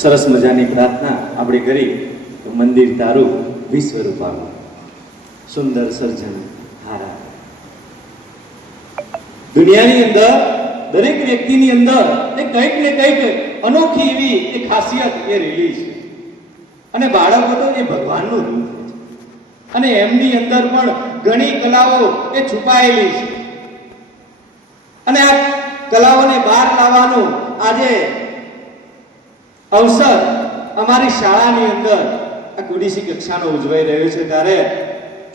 સરસ મજાની પ્રાર્થના આપણે કરી તો મંદિર તારું વિશ્વરૂપ આવ્યું, સુંદર સર્જન હારા. દુનિયાની અંદર દરેક વ્યક્તિની અંદર કંઈક ને કંઈક અનોખી એવી એક ખાસિયત એ રહેલી છે. અને બાળકો તો એ ભગવાનનું રૂપ છે અને એમની અંદર પણ ઘણી કલાઓ એ છુપાયેલી છે. અને આ કલાઓને બહાર લાવવાનું આજે અવસર અમારી શાળાની અંદર આ કુડીસી કક્ષાનો ઉજવાઈ રહ્યો છે, ત્યારે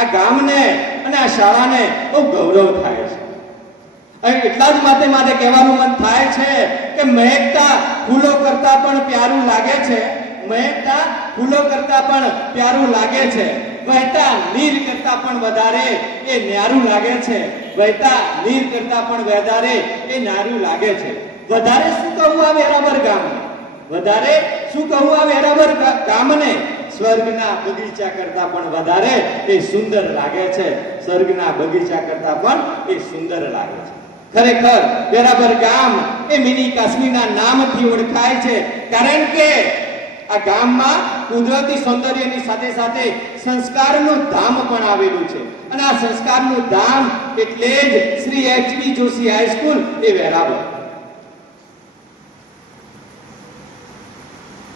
આ ગામને અને આ શાળાને બહુ ગૌરવ થાય છે. અને એટલા જ માટે કહેવાનું મન થાય છે કે મહેકતા ફૂલો કરતા પણ પ્યારું લાગે છે, મહેકતા ફૂલો કરતા પણ પ્યારું લાગે છે, વહેતા નીર કરતા પણ વધારે એ ન્યારું લાગે છે, વહેતા નીર કરતા પણ વધારે એ ન્યારું લાગે છે. વધારે શું કહું આ વેરાવળ ગામને, વધારે શું કહું આ વેરાવળ ગામને, સ્વર્ગના બગીચા કરતા પણ વધારે એ સુંદર લાગે છે, સ્વર્ગના બગીચા કરતા પણ એ સુંદર લાગે છે. ખરેખર વેરાવળ ગામ એ મિની કાશ્મીરના નામથી ઓળખાય છે, કારણ કે આ ગામમાં કુદરતી સૌંદર્યની સાથે સાથે સંસ્કારનું ધામ પણ આવેલું છે. અને આ સંસ્કારનું ધામ એટલે જ શ્રી એચબી જોશી હાઈસ્કૂલ એ વેરાવળ.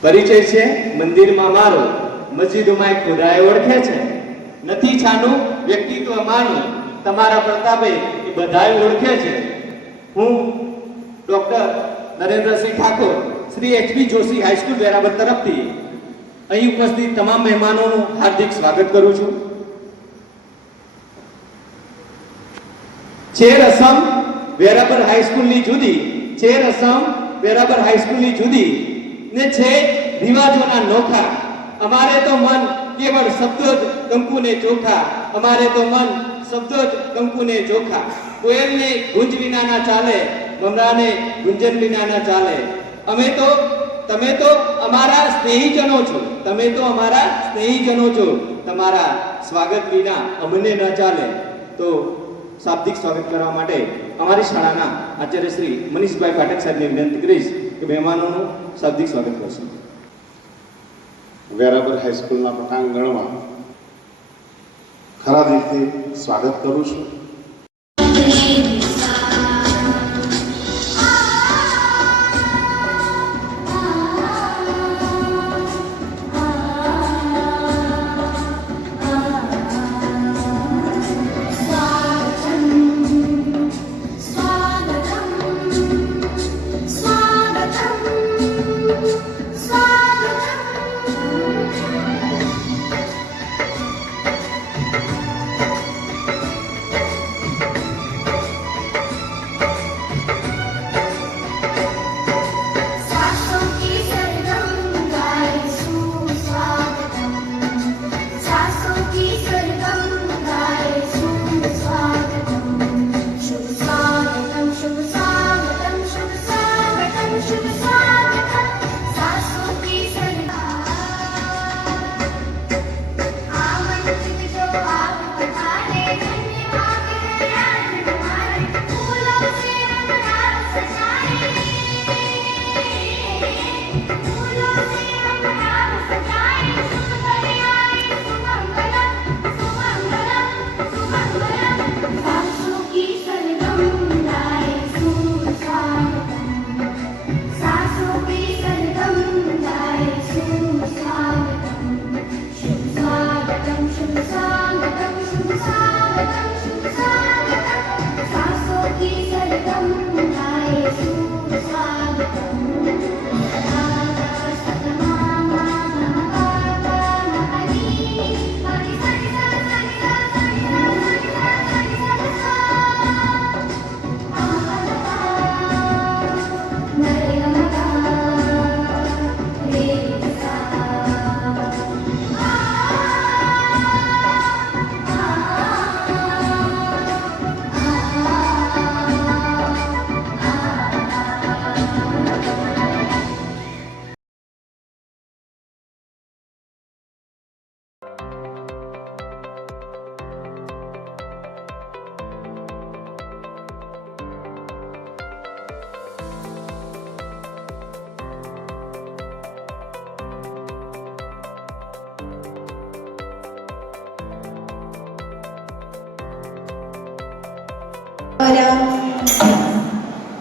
પરિચય છે મંદિરમાં મારો, મસ્જિદોમાં એક ખુદાએ ઓળખે છે, નથી છાનું વ્યક્તિત્વ માનું, તમારા પ્રતાપે એ બધાએ ઓળખે છે. હું doctor Narendrasinh Thakor Shri HB Joshi high school Veraval તરફથી અહીં ઉપસ્થિત તમામ મહેમાનોનું હાર્દિક સ્વાગત કરું છું. છે રસમ વેરાવળ હાઈસ્કૂલની જુદી, છે રસમ વેરાવળ હાઈસ્કૂલની જુદી ને છે રિવાજોના નોખા. અમારે તો મન કેવળ શબ્દો જ કંકુને ચોખા, અમારે તો મન શબ્દો જ કંકુને ચોખા. કોયલને ગુંજ વિના ના ચાલે, મમરાને ગુંજન વિના ના ચાલે. તમે તો અમારા સ્નેહીજનો છો, તમે તો અમારા સ્નેહીજનો છો, તમારા સ્વાગત વિના અમને ન ચાલે. તો શાબ્દિક સ્વાગત કરવા માટે અમારી શાળાના આચાર્ય શ્રી મનીષભાઈ પાઠક સાહેબને વિનંતી કરીશ કે મહેમાનોનું શાબ્દિક સ્વાગત કરશે. વેરાવળ હાઈસ્કૂલના પટાંગણમાં ખરા દિલથી સ્વાગત કરું છું.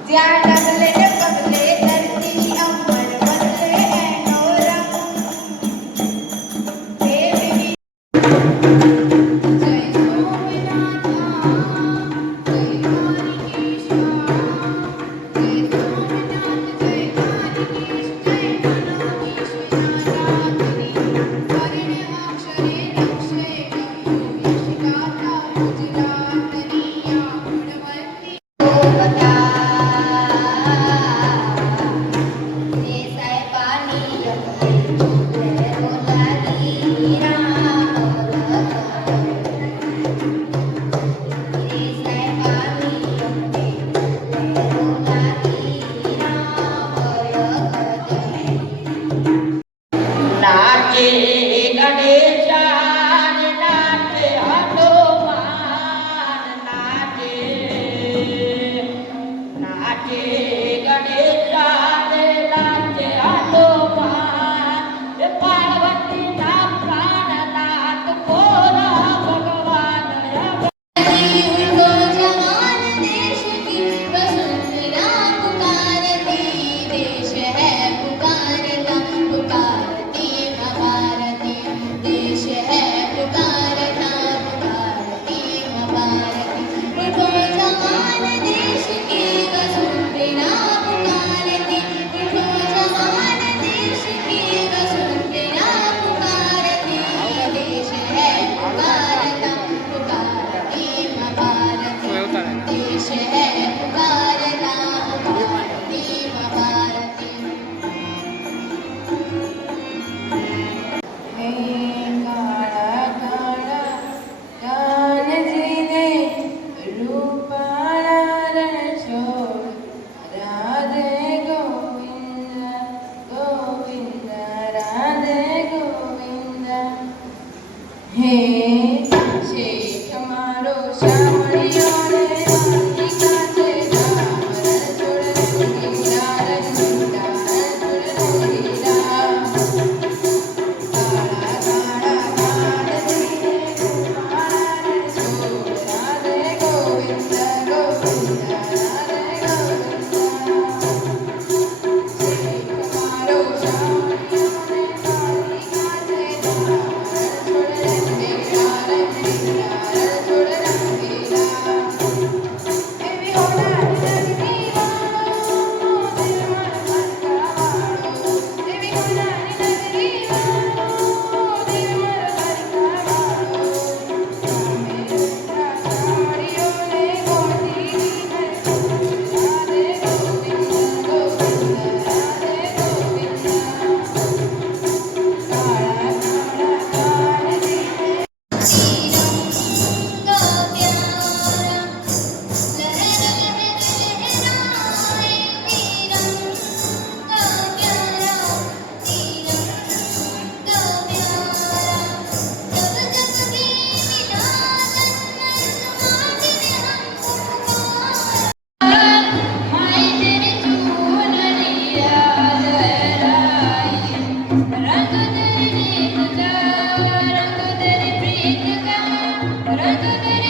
જ્યાં ડગલે ને પગલે ધરતી અંબર બદલે એનો રંગ દેવી જય સોમનાથ જય દ્વારકેશ જય સોમનાથ જય દ્વારકેશ જય મનાધીશ્વરા રાત્રિ સ્વર્ણ અક્ષરે લક્ષે યશગાથા ગુજરાતની આ ગુણવંતી નાચે ગણેશાન નાચે હનુમાન નાચે નાચે ગણેશાન નાચે હનુમાન એ પાર્વતી ના પ્રાણનાથ ભોળા ભગવાન उनको जवान देश की वसुंधरा पुकारती देश है पुकारता पुकारती भारती देश है पुकारता पुकारती भारती उनको जवान देश की वसुंधरा पुकारती उनको जवान देश की वसुंधरा पुकारती देश है पुकारता पुकारती भारती देश है पुकारता पुकारती भारती हे काळा काळा कानजीने रूपाळा रणछोड राधे गोविंद गोविंद राधे गोविंद हे શેઠ મારો શામળિયો રે વાલિકા છે ડામર છોડ રંગીલા રંગીલા છોડ રંગીલા કાળા કાળા કાળજીને રૂપાળા છોડ રાધે ગોવિંદ ગોવિંદ રાધે ગોવિંદ શેઠ મારો શામળિયો રે વાલિકા છે ડામર છોડ રંગીલા રંગીલા છોડ રંગીલા એવી હોનારી નગરી વાળો દિલ મન મનકા વાળો એવી હોનારી નગરી વાળો દિલ મન મનકા વાળો સામે રૂપા શામળિયો ને ગોતી રાધે ગોવિંદ ગોવિંદ રાધે ગોવિંદ કાળા કાળા કાનજીને रंग तेरी प्रीत का रंग तेरी